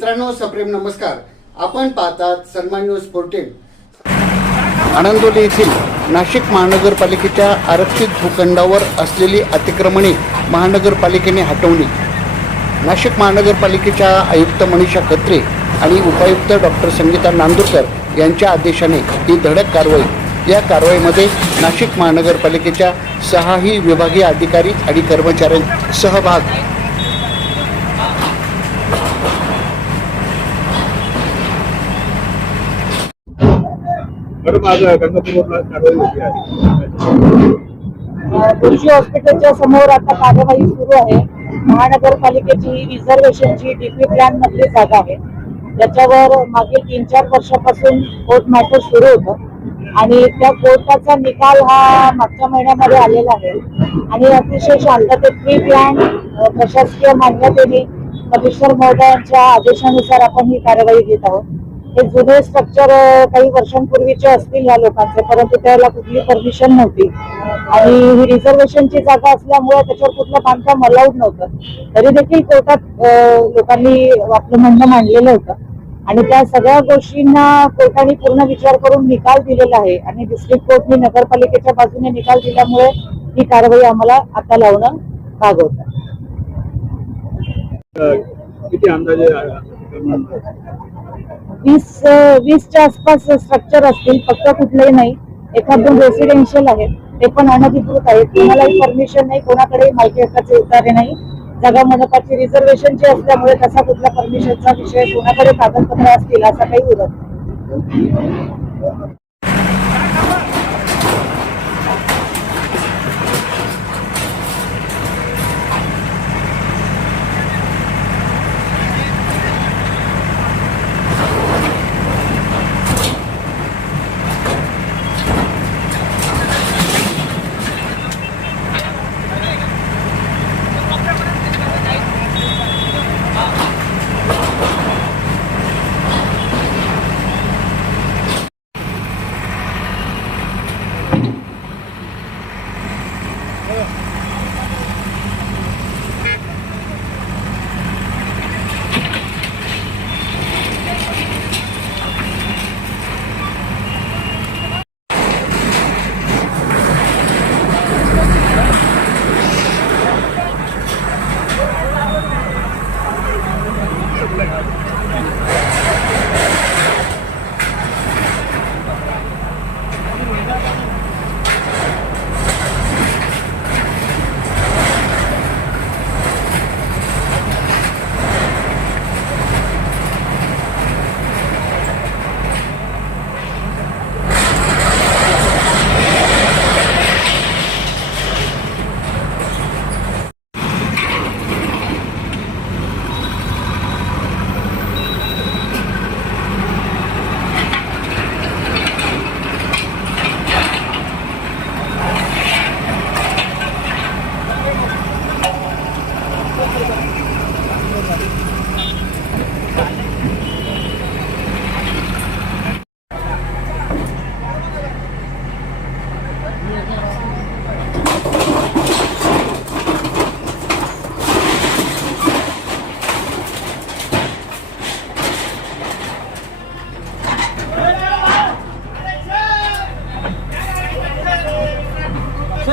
मित्रांनो सप्रेम नमस्कार. आपण पाहतात सन्मान न्यूज फोर्टीन आनंदोली येथील नाशिक महानगरपालिकेच्या आरक्षित भूखंडावर असलेली अतिक्रमणे महानगरपालिकेने हटवली. नाशिक महानगरपालिकेच्या आयुक्त मनीषा खत्रे आणि उपायुक्त डॉक्टर संगीता नांदूरकर यांच्या आदेशाने ही धडक कारवाई. या कारवाईमध्ये नाशिक महानगरपालिकेच्या सहाही विभागीय अधिकारी आणि कर्मचाऱ्यांचा सहभाग मॅडम आज गंगापूरला कारवाई होती आहे हॉस्पिटलच्या समोर आता कार्यवाही सुरू आहे. महानगरपालिकेची ही रिझर्वेशनची डीपी प्लॅन मधली जागा आहे. त्याच्यावर मागील तीन चार वर्षापासून कोर्ट मॅटर सुरू होतं. आणि त्या कोर्टाचा निकाल हा मागच्या महिन्यामध्ये आलेला आहे. आणि अतिशय शांततेत प्री प्लॅन प्रशासकीय मान्यतेने कमिशनर महोदयांच्या आदेशानुसार आपण ही कार्यवाही घेत आहोत. हे जुने स्ट्रक्चर काही वर्षांपूर्वीचे असतील या लोकांचे परंतु त्याला कुठली परमिशन नव्हती. आणि ही रिझर्वेशनची जागा असल्यामुळे त्याच्यावर कुठलं बांधकाम अलाउड नव्हतं. तरी देखील कोर्टात लोकांनी आपलं म्हणणं मांडलेलं होतं. आणि त्या सगळ्या गोष्टींना कोर्टाने पूर्ण विचार करून निकाल दिलेला आहे. आणि डिस्ट्रिक्ट कोर्टने नगरपालिकेच्या बाजूने निकाल दिल्यामुळे ही कारवाई आम्हाला आता लावणं भाग होत किती अंदाजे वीस वीसच्या आसपास स्ट्रक्चर असतील फक्त कुठलेही नाही. एखाद दोन रेसिडेन्शियल आहेत ते पण अनधिकृत आहेत. कोणालाही परमिशन नाही कोणाकडेही मालकी हक्काचे उतारे नाही. जागा मंडपाची रिझर्वेशनची असल्यामुळे तसा कुठल्या परमिशनचा विषय कोणाकडे कागदपत्र असतील असा काही उरत Yeah.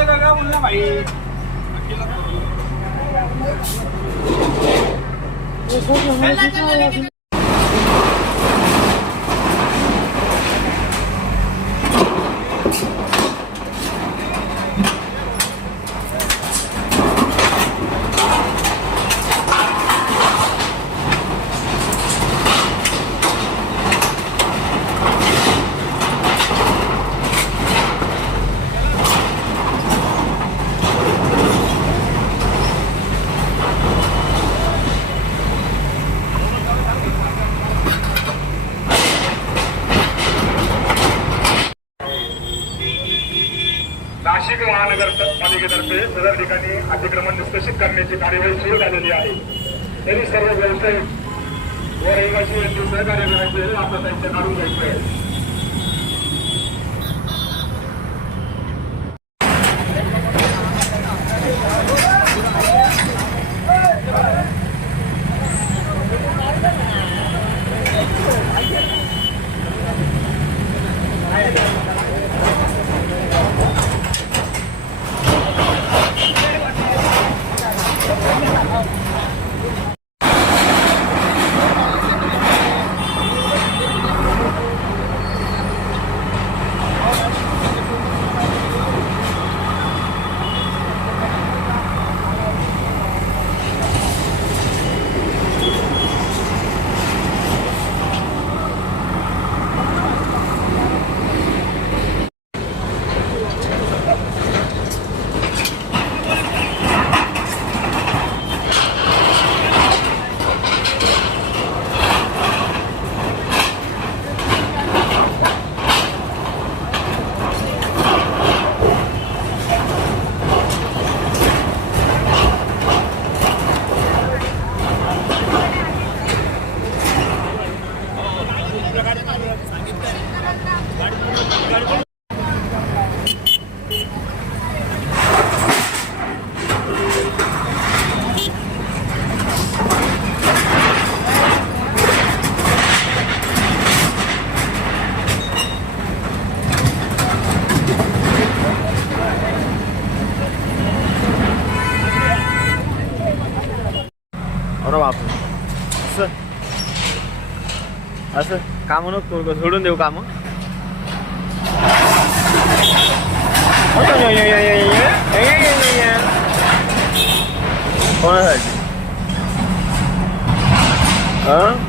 नाही. नाशिक महानगरपालिकेतर्फे सदर ठिकाणी अतिक्रमण निष्कषित करण्याची कार्यवाही सुरू झालेली आहे. तरी सर्व व्यावसायिक व रहिवासी यांचे सहकार्य करायचे आपलं साहित्य काढून घ्यायचं आहे असं कामं नको करू, सोडून देऊ कामं. कोणासाठी? हं?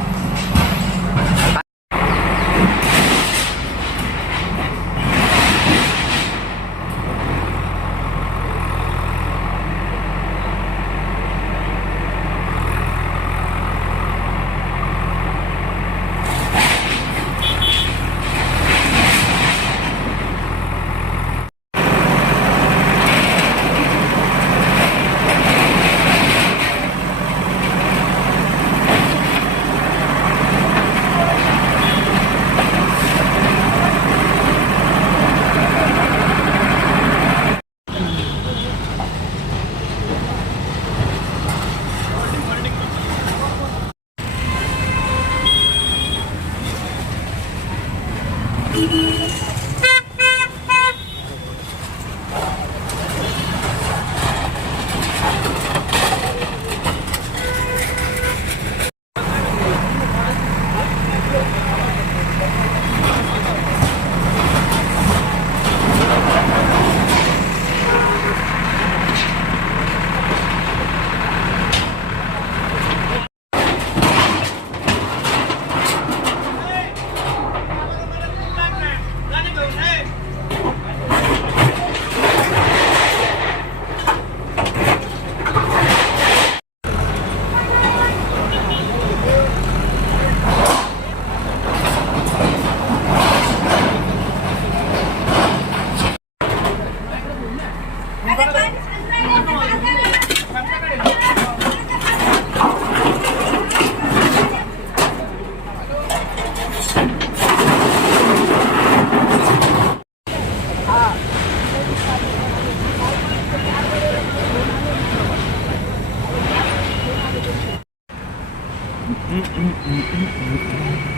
Hello. Mm-mm-mm-mm-mm.